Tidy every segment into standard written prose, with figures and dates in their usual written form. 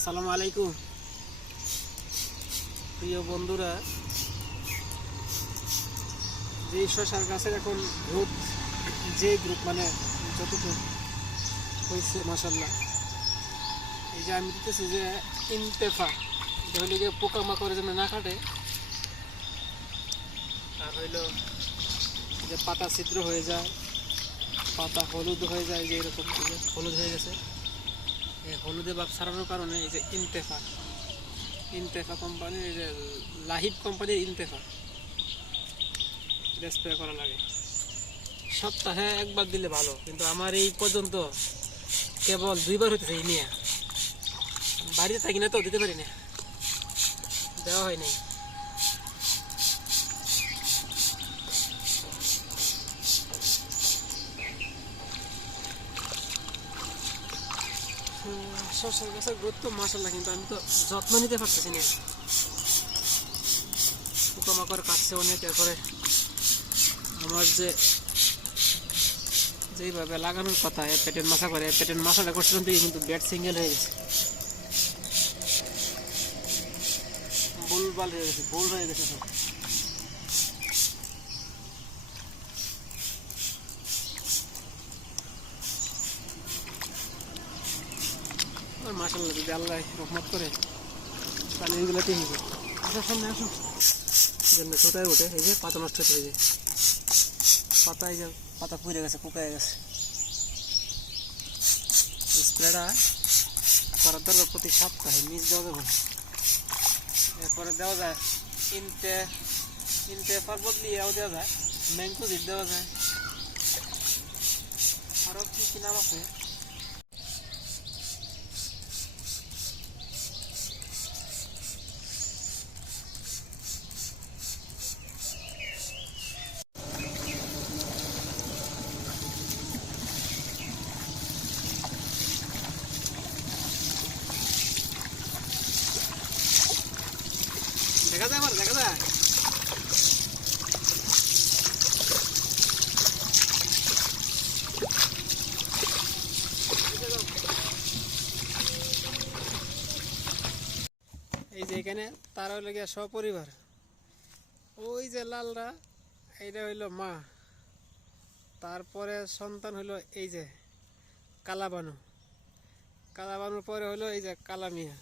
আসসালামু আলাইকুম প্রিয় বন্ধুরা। যে শশার গাছের এখন গ্রোথ, যে গ্রোথ মানে যতটুকু হয়েছে মাশাআল্লাহ। এই যে আমি দিতেছি যে ইনতেফা, এটা হইলে যে পোকামাকড়ের জন্য না কাটে, আর হইল যে পাতা ছিদ্র হয়ে যায়, পাতা হলুদ হয়ে যায়, যে এরকম হলুদ হয়ে গেছে, এই হলুদে ভাব ছাড়ানোর কারণে এই যে ইনতেফা, ইনতেফা কোম্পানির, এই যে লাহিব কোম্পানির ইনতেফা স্প্রে করা লাগে। সপ্তাহে একবার দিলে ভালো, কিন্তু আমার এই পর্যন্ত কেবল 2বার হইতেছে। এই নিয়ে বাড়িতে থাকি না তো দিতে পারি না, দেওয়া হয় নাই। শশার গাছের গ্রোথ তো মাশাআল্লাহ, কিন্তু আমি তো যত্ন নিতে পারতেছি না। পোকামাকড় কাটছে অনেক। এরপরে আমার যেইভাবে লাগানোর কথা, পেটের মাথা করে, পেটের মাথাটা করছিলাম থেকে কিন্তু ব্যাট সিঙ্গেল হয়ে গেছে, বুলবাল হয়ে গেছে, ভুল হয়ে গেছে সব। মাশাআল্লাহ, যদি আল্লাহ রহমত করে তাহলে এইগুলো ঠিক হবে। আসার সামনে আসুন, জন্য কোথায় ওঠে, এই যে পাতা নষ্ট হয়ে যায়, পাতা এই যে পাতা পুড়ে গেছে, শুকায় গেছে। স্প্রেটা করার দরকার প্রতি সপ্তাহে, নিচ দেওয়া যাবে না। এরপরে দেওয়া যায় ইনটেফার বদলি এও দেওয়া যায়, ম্যাঙ্কোজিব দেওয়া যায়, আরও কী কী নাম আছে। দেখা যায়, আমার দেখা যায়। এই যে এখানে তারা হইল গিয়া সপরিবার, ওই যে লালরা, এইটা হইল মা, তারপরে সন্তান হইল এই যে কালাবানু, কালাবানুর পরে হইল এই যে কালামিয়া,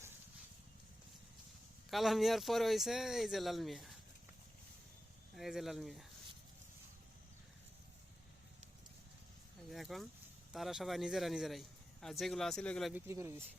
কালামিয়ার পরে হয়েছে এই যে লাল মিয়া, এই যে লাল মিয়া। এখন তারা সবাই নিজেরাই, আর যেগুলো আছিল ওইগুলো বিক্রি করে দিছি।